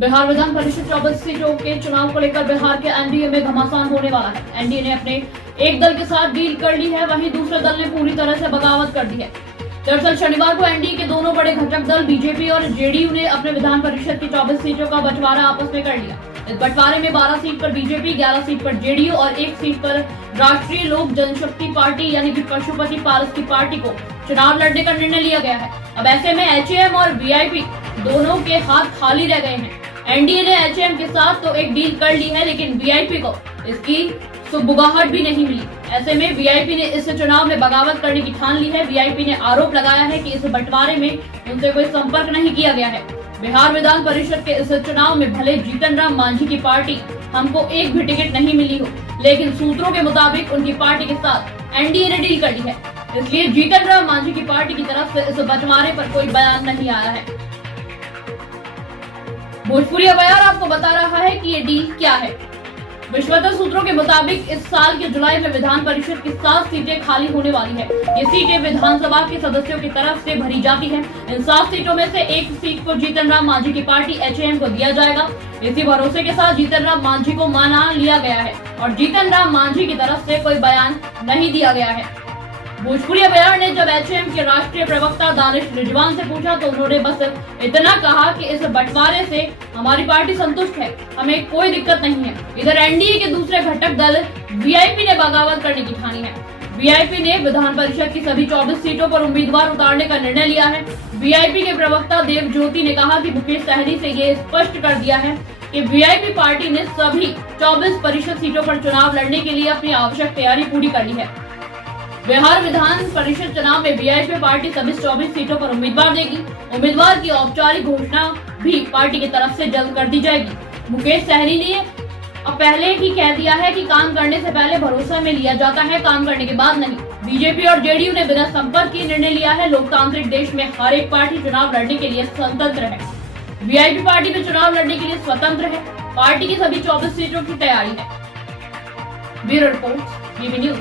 बिहार विधान परिषद 24 सीटों के चुनाव को लेकर बिहार के एनडीए में घमासान होने वाला है। एनडीए ने अपने एक दल के साथ डील कर ली है, वहीं दूसरे दल ने पूरी तरह से बगावत कर दी है। दरअसल शनिवार को एनडीए के दोनों बड़े घटक दल बीजेपी और जेडीयू ने अपने विधान परिषद की 24 सीटों का बंटवारा आपस में कर लिया। इस बंटवारे में 12 सीट पर बीजेपी, 11 सीट पर जेडीयू और 1 सीट पर राष्ट्रीय लोक जनशक्ति पार्टी यानी कि पशुपति पारस की पार्टी को चुनाव लड़ने का निर्णय लिया गया है। अब ऐसे में एचएएम और वीआईपी दोनों के हाथ खाली रह गए हैं। एनडीए ने एचएएम के साथ तो एक डील कर ली है, लेकिन वीआईपी को इसकी सुबुगाहट भी नहीं मिली। ऐसे में वीआईपी ने इस चुनाव में बगावत करने की ठान ली है। वीआईपी ने आरोप लगाया है कि इस बंटवारे में उनसे कोई संपर्क नहीं किया गया है। बिहार विधान परिषद के इस चुनाव में भले जीतन राम मांझी की पार्टी हमको एक भी टिकट नहीं मिली हो, लेकिन सूत्रों के मुताबिक उनकी पार्टी के साथ एनडीए ने डील कर ली है। इसलिए जीतन राम मांझी की पार्टी की तरफ से इस बंटवारे पर कोई बयान नहीं आया है। भोजपुरी अखबार आपको बता रहा है कि ये डील क्या है। विश्वस्त सूत्रों के मुताबिक इस साल के जुलाई में विधान परिषद की 7 सीटें खाली होने वाली है। ये सीटें विधानसभा के सदस्यों की तरफ से भरी जाती है। इन 7 सीटों में से 1 सीट को जीतन राम मांझी की पार्टी एचएएम को दिया जाएगा। इसी भरोसे के साथ जीतन राम मांझी को माना लिया गया है और जीतन राम मांझी की तरफ से कोई बयान नहीं दिया गया है। भोजपुरी अखबार ने जब एचएएम के राष्ट्रीय प्रवक्ता दानिश रिजवान से पूछा तो उन्होंने बस इतना कहा कि इस बंटवारे से हमारी पार्टी संतुष्ट है, हमें कोई दिक्कत नहीं है। इधर एनडीए के दूसरे घटक दल वीआईपी ने बगावत करने की ठानी है। वीआईपी ने विधान परिषद की सभी 24 सीटों पर उम्मीदवार उतारने का निर्णय लिया है। वीआईपी के प्रवक्ता देव ज्योति ने कहा कि मुकेश सहनी से ये स्पष्ट कर दिया है कि वीआईपी पार्टी ने सभी 24 परिषद सीटों पर चुनाव लड़ने के लिए अपनी आवश्यक तैयारी पूरी कर ली है। बिहार विधान परिषद चुनाव में वीआईपी पार्टी सभी 24 सीटों पर उम्मीदवार देगी। उम्मीदवार की औपचारिक घोषणा भी पार्टी की तरफ से जल्द कर दी जाएगी। मुकेश सहनी ने पहले ही कह दिया है कि काम करने से पहले भरोसा में लिया जाता है, काम करने के बाद नहीं। बीजेपी और जेडीयू ने बिना संपर्क के निर्णय लिया है। लोकतांत्रिक देश में हर एक पार्टी चुनाव लड़ने के लिए स्वतंत्र है। वीआईपी पार्टी में चुनाव लड़ने के लिए स्वतंत्र है। पार्टी की सभी 24 सीटों की तैयारी है। Bureau report, TV news.